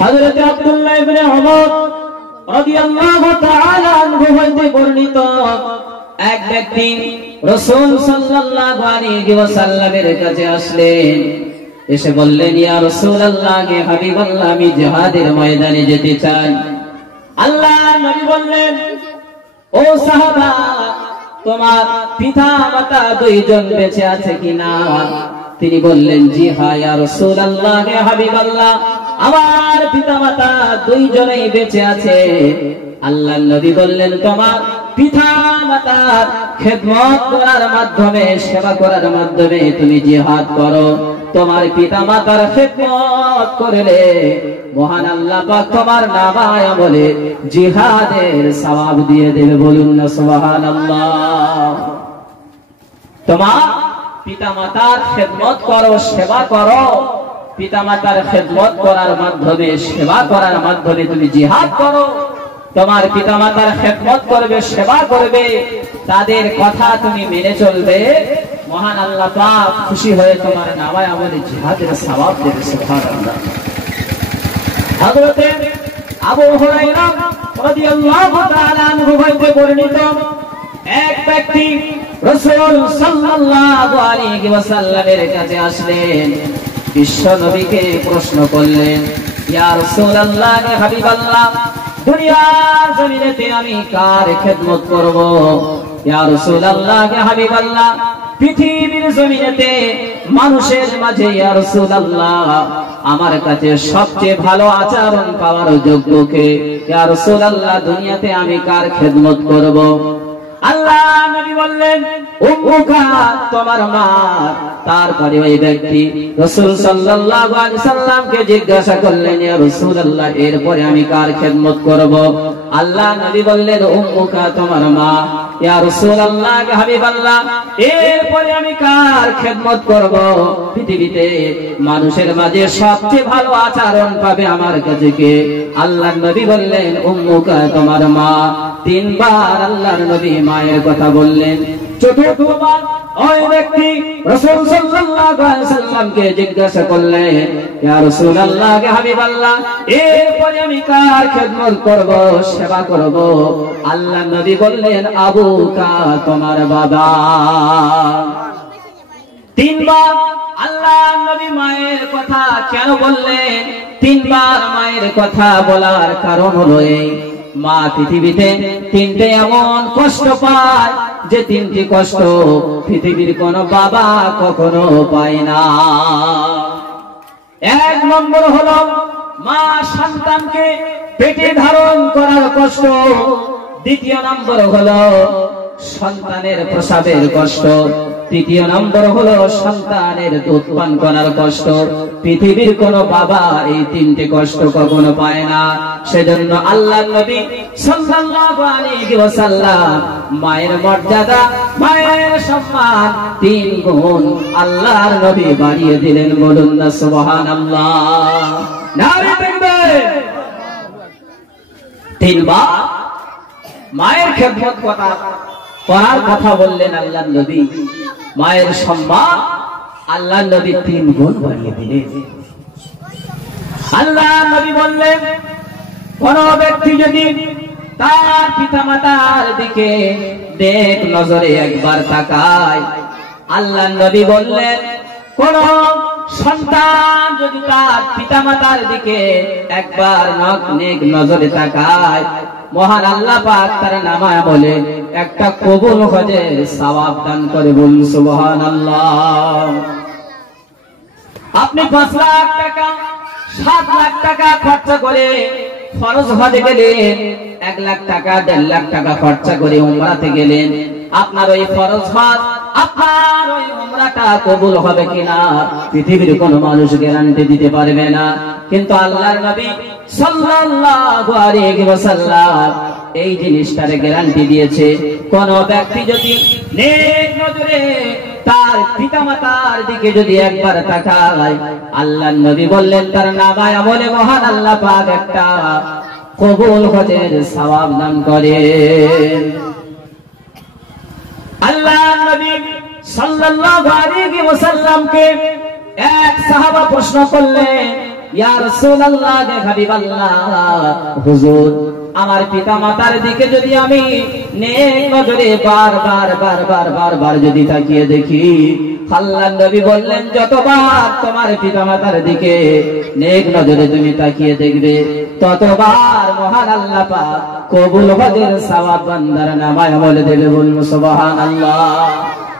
হযরত আব্দুল্লাহ ইবনে ওমর রাদিয়াল্লাহু তাআলা আনহু হতে বর্ণিত, এক ব্যক্তি রাসূল সাল্লাল্লাহু আলাইহি ওয়াসাল্লামের কাছে আসলেন, এসে বললেন, ইয়া রাসূলুল্লাহ, হে হাবিবাল্লাহ, আমি জিহাদের ময়দানে যেতে চাই। আল্লাহ নবী বললেন, ও সাহাবা, তোমার পিতা মাতা দুইজন বেঁচে আছে কিনা? তিনি বললেন, জি হ্যাঁ ইয়া রাসূলুল্লাহ, হে হাবিবাল্লাহ, আমার পিতা মাতা দুইজনেই বেঁচে আছে। আল্লাহ নবী বললেন, তোমার পিতা মাতার খেদমত করার মাধ্যমে, সেবা করার মাধ্যমে তুমি জিহাদ করো। তোমার পিতা মাতার খেদমত করলে মহান আল্লাহ পাক তোমার নামায় আমলে জিহাদের সওয়াব দিয়ে দেবে। বলুন না সুবহানাল্লাহ। তোমার পিতা মাতার খেদমত করো, সেবা করো। পিতা মাতার খেদমত করার মাধ্যমে, সেবা করার মাধ্যমে তুমি জিহাদ করো। তোমার পিতা মাতার খেদমত করবে, সেবা করবে, তাদের কথা তুমি মেনে চলবে, মহান আল্লাহ পাক খুশি হয়ে তোমার নামায় আমলে জিহাদের সওয়াব দেবে। সুবহানাল্লাহ। হযরত আবু হুরায়রা রাদিয়াল্লাহু তাআলা আনহু হতে বর্ণিত, এক ব্যক্তি রাসূল সাল্লাল্লাহু আলাইহি ওয়াসাল্লামের কাছে আসলেন, বিশ্ব নবীকে প্রশ্ন করলেন, ইয়া রাসূলুল্লাহ, হে হাবিবাল্লাহ, দুনিয়ার জমিনেতে আমি কার খেদমত করব? ইয়া রাসূলুল্লাহ, হে হাবিবাল্লাহ, পৃথিবীর জমিনেতে মানুষের মাঝে ইয়া রাসূলুল্লাহ আমার কাছে সবচেয়ে ভালো আচরণ পাওয়ার যোগ্য কে? ইয়া রাসূলুল্লাহ, দুনিয়াতে আমি কার খেদমত করব? আল্লাহ নবী বললেন, উম্মুকা, তোমার মা। তারপরে ওই ব্যক্তি রাসূল সাল্লাল্লাহু আলাইহি সাল্লামকে জিজ্ঞাসা করলেন, ইয়া রাসূলুল্লাহ, এরপরে আমি কার খেদমত করব? আল্লাহ নবী বললেন, উম্মুকা, তোমার মা। ইয়া রাসূলুল্লাহ, হাবিবাল্লাহ, এরপরে আমি কার খেদমত করব? পৃথিবীতে মানুষের মাঝে সবচেয়ে ভালো আচরণ পাবে আমার কাছে কে? আল্লাহ নবী বললেন, উম্মুকা, তোমার মা। তিনবার আল্লাহর নবী মায়ের কথা বললেন। চতুর্থবার ওই ব্যক্তি রাসূল সাল্লাল্লাহু আলাইহি সাল্লামকে জিজ্ঞাসা করলেন, ইয়া রাসূলুল্লাহ, হে হাবিবাল্লাহ, এরপরে আমি কার খেদমত করব, সেবা করব? আল্লাহ নবী বললেন, আবুকা, তোমার বাবা। তিনবার আল্লাহ নবী মায়ের কথা কেন বললেন? তিনবার মায়ের কথা বলার কারণ হলো এই, মা পৃথিবীতে তিনটে এমন কষ্ট পায় যে তিনটি কষ্ট পৃথিবীর কোন বাবা কখনো পায় না। এক নম্বর হলো মা সন্তানকে পেটে ধারণ করার কষ্ট। দ্বিতীয় নম্বর হলো সন্তানের প্রসবের কষ্ট। তৃতীয় নম্বর হলো সন্তানের দুধ পান করার কষ্ট। পৃথিবীর কোন বাবা এই তিনটে কষ্ট কখনো পায় না। সেজন্য আল্লাহর নবী সাল্লাল্লাহু আলাইহি ওয়াসাল্লাম মায়ের মর্যাদা, মায়ের সম্মান 3 গুণ আল্লাহর নবী বাড়িয়ে দিলেন। বলুন না সুবহানাল্লাহ। নারে তাকবীর। তিনবার মায়ের খেদমত করার কথা বললেন আল্লাহর নবী। মায়ের সম্মান আল্লাহর নবী 3 গুণ বাড়িয়ে দিলেন। আল্লাহর নবী বললেন, কোন ব্যক্তি যদি তার পিতামাতার দিকে নেক নজরে একবার তাকায়, আল্লাহর নবী বললেন, কোন সন্তান যদি তার পিতামাতার দিকে একবার নেক নজরে তাকায়, মহান আল্লাহ পাক তার নামায় বলে একটা কবুল হজের সওয়াব দান করে। বলুন সুবহানাল্লাহ। আপনি 5 লাখ টাকা 7 লাখ টাকা খরচা করে ফরজ হজে গেলেন, 1 লাখ টাকা 1.5 লাখ টাকা খরচা করে উমরাতে গেলেন, আপনার ওই ফরজ হজ, আপনার ওই উমরাটা কবুল হবে কিনা পৃথিবীর কোন মানুষ গ্যারান্টি দিতে পারবে না। কিন্তু আল্লাহর নবী সাল্লাল্লাহু আলাইহি ওয়াসাল্লাম এই জিনিসটার গ্যারান্টি দিয়েছে। কোন ব্যক্তি যদি নেক নজরে তার পিতামাতার দিকে যদি একবার তাকায়, আল্লাহর নবী বললেন তার নামায় আমলে মহান আল্লাহ পাক একটা কবুল হজের সওয়াব দান করেন। আল্লাহর নবী সাল্লাল্লাহু আলাইহি ওয়াসাল্লামকে এক সাহাবা প্রশ্ন করলেন, ইয়া রাসূলুল্লাহ, হে হাবিবাল্লাহ, হুজুর আমার পিতামাতার দিকে যদি আমি নেক নজরে বারবার যদি তাকিয়ে দেখি, আল্লাহর নবী বললেন যতবার তোমার পিতামাতার দিকে নেক নজরে তুমি তাকিয়ে দেখবে, ততবার মহান আল্লাহ পাক কবুল হজের সওয়াব বান্দার নামায় আমল দেবে। বলুন সুবহানাল্লাহ।